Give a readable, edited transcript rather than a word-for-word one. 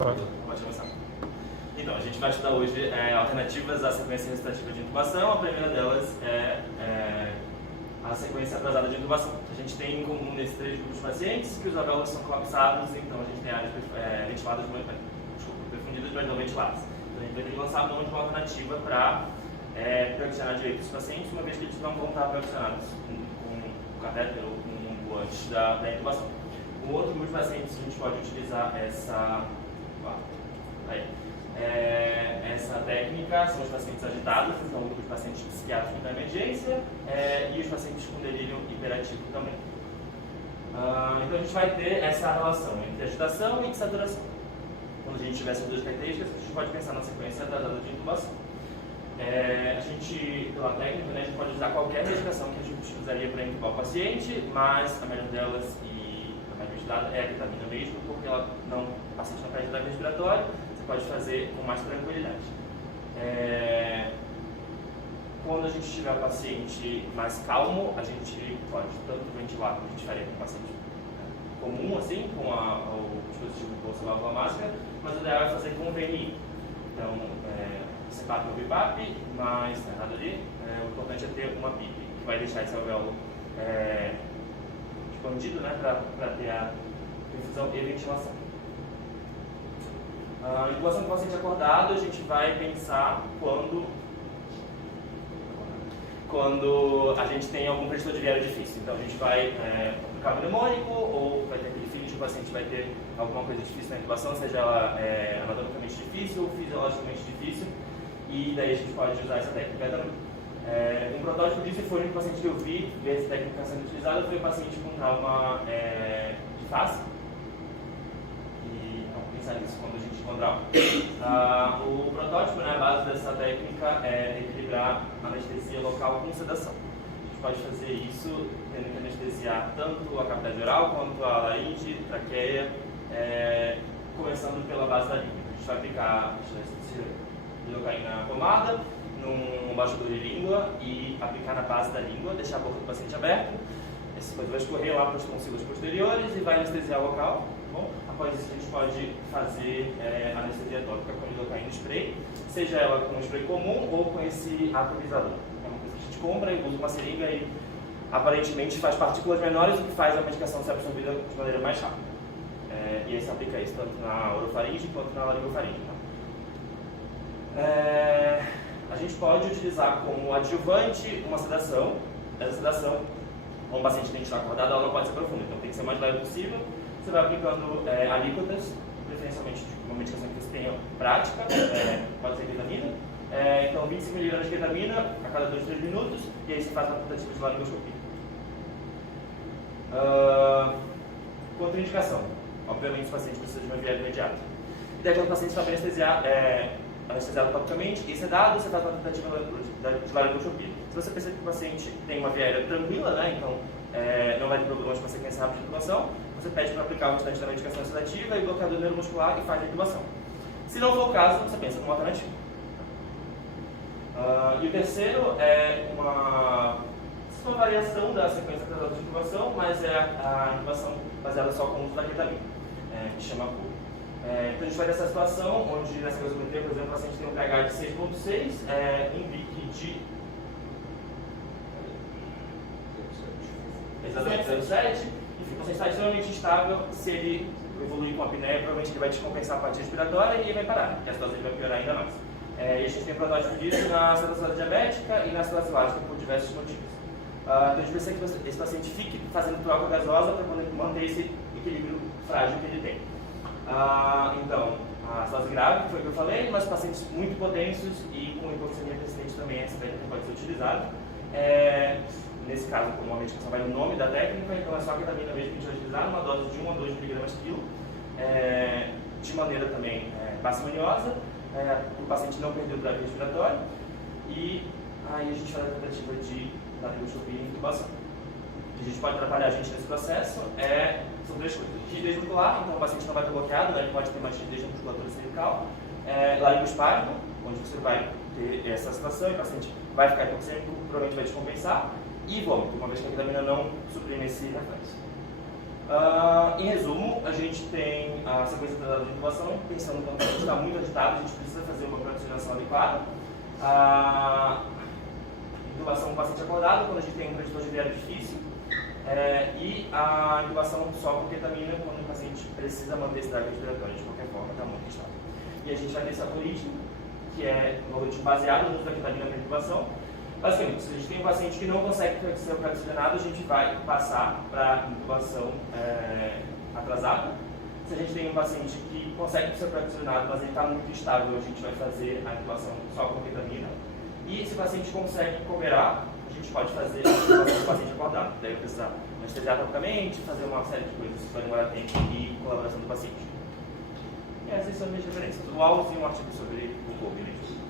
Pode começar. Então, a gente vai estudar hoje alternativas à sequência recitativa de intubação. A primeira delas é a sequência atrasada de intubação. A gente tem em comum nesses três grupos de pacientes que os alvéolos são colapsados, então a gente tem áreas ventiladas, perfundidas, mas não ventiladas. Então a gente vai ter que lançar a mão de uma alternativa para percussionar direito os pacientes, uma vez que eles não vão estar percussionados com o catéter ou com um umbo antes da intubação. Um outro grupo de pacientes a gente pode utilizar essa técnica são os pacientes agitados, então o grupo de pacientes psiquiátricos na emergência e os pacientes com delírio hiperativo também. Então a gente vai ter essa relação entre agitação e saturação. Quando a gente tiver essas duas características, a gente pode pensar na sequência atrasada de intubação. A gente, pela técnica, a gente pode usar qualquer medicação que a gente usaria para intubar o paciente, mas a melhor delas e a mais utilizada é a ketamina mesmo, porque ela o paciente não perde ataque respiratório, você pode fazer com mais tranquilidade. Quando a gente tiver o paciente mais calmo, a gente pode tanto ventilar como a gente faria com o paciente comum, assim, com o dispositivo de bolsa válvula máscara, mas o ideal é fazer com o VNI. Então, CPAP ou BIPAP, mas está errado ali. O importante é ter uma PIP, que vai deixar esse alvéolo expandido, né, para ter a infusão e ventilação. A intubação com o paciente acordado, a gente vai pensar quando a gente tem algum preditor de viário difícil. Então a gente vai aplicar o mnemônico ou vai ter aquele feeling de que o paciente vai ter alguma coisa difícil na intubação, seja ela anatomicamente difícil ou fisiologicamente difícil, e daí a gente pode usar essa técnica também. Um protótipo disso foi um paciente que eu vi essa técnica sendo utilizada, foi um paciente com trauma de face. E vamos pensar nisso quando a gente encontrar. O protótipo, né, a base dessa técnica é equilibrar anestesia local com sedação. A gente pode fazer isso tendo que anestesiar tanto a cavidade oral quanto a laringe, traqueia, começando pela base da língua. A gente vai aplicar lidocaína na pomada, num baixador de língua e aplicar na base da língua, deixar a boca do paciente aberta. Esse vai escorrer lá para os tonsilos posteriores e vai anestesiar o local. Bom, após isso a gente pode fazer anestesia tópica com lidocaína spray, seja ela com um spray comum ou com esse atomizador. É uma coisa que a gente compra e usa uma seringa e aparentemente faz partículas menores, o que faz a medicação ser absorvida de maneira mais rápida. E aí se aplica isso tanto na orofaringe quanto na laringofaringe. A gente pode utilizar como adjuvante uma sedação. Essa sedação, um paciente tem que estar acordado, ela não pode ser profunda, então tem que ser o mais leve possível. Você vai aplicando alíquotas, preferencialmente de uma medicação que você tenha prática, pode ser ketamina. Então 25 mg de ketamina a cada 2 a 3 minutos, e aí você faz uma tentativa de laringoscopia. Contraindicação. Obviamente o paciente precisa de uma viária imediata. E daí quando o paciente está anestesiado topicamente e sedado, você faz uma tentativa de laringoscopia. Se você percebe que o paciente tem uma viária tranquila, né, então não vai ter problemas com a sequência rápida de intubação, você pede para aplicar o restante da medicação sedativa e bloqueador neuromuscular e faz a intubação. Se não for o caso, você pensa numa alternativa. E o terceiro é uma variação da sequência atrasada de intubação, mas é a intubação baseada só com o uso da ketamina, que chama PUR. Então a gente vai ter essa situação onde nessa gasometria, por exemplo, o paciente tem um pH de 6,6, um BIC de exatamente 0,7, enfim, o paciente está extremamente instável. Se ele evoluir com a apneia, provavelmente ele vai descompensar a parte respiratória e ele vai parar, porque a situação dele vai piorar ainda mais. E a gente tem protótipo disso na celulose diabética e na celulose elástica por diversos motivos. Então a gente precisa que esse paciente fique fazendo troca gasosa para poder manter esse equilíbrio frágil que ele tem. Então, a celulose grave, que foi o que eu falei, mas pacientes muito potencios e com hipoxemia persistente também, essa técnica pode ser utilizada. Nesse caso, como a medicação vai no nome da técnica, então é só a ketamina mesmo que a gente vai utilizar, numa dose de 1 a 2 mg por quilo, de maneira também parcimoniosa, para o paciente não perder o drive respiratório, e aí a gente faz a tentativa de laringoscopia e intubação. A gente pode atrapalhar a gente nesse processo são três coisas. Rigidez muscular, então o paciente não vai ter bloqueado, né? Ele pode ter uma rigidez na musculatura cervical. Laringoespasmo, onde você vai ter essa situação e o paciente vai ficar hipoxêmico, provavelmente vai descompensar. E vômito, uma vez que a ketamina não suprime esse reflexo. Em resumo, a gente tem a sequência atrasada de intubação, pensando que o paciente está muito agitado, a gente precisa fazer uma oxigenação adequada. Intubação com o paciente acordado, quando a gente tem um preditor de viário difícil. E a intubação só com ketamina, quando o paciente precisa manter esse drive respiratório, de qualquer forma, está muito estável. E a gente vai ter esse algoritmo, que é um algoritmo baseado no uso da ketamina para intubação. Basicamente, se a gente tem um paciente que não consegue ser oxigenado, a gente vai passar para intubação atrasada. Se a gente tem um paciente que consegue ser oxigenado, mas ele está muito estável, a gente vai fazer a intubação só com ketamina. E se o paciente consegue cooperar, a gente pode fazer a intubação do paciente acordado. Daí vai precisar anestesiar topicamente, fazer uma série de coisas que vai demorar tempo e colaboração do paciente. E essas são as minhas referências. O Wallace e um artigo sobre o Kobe mesmo.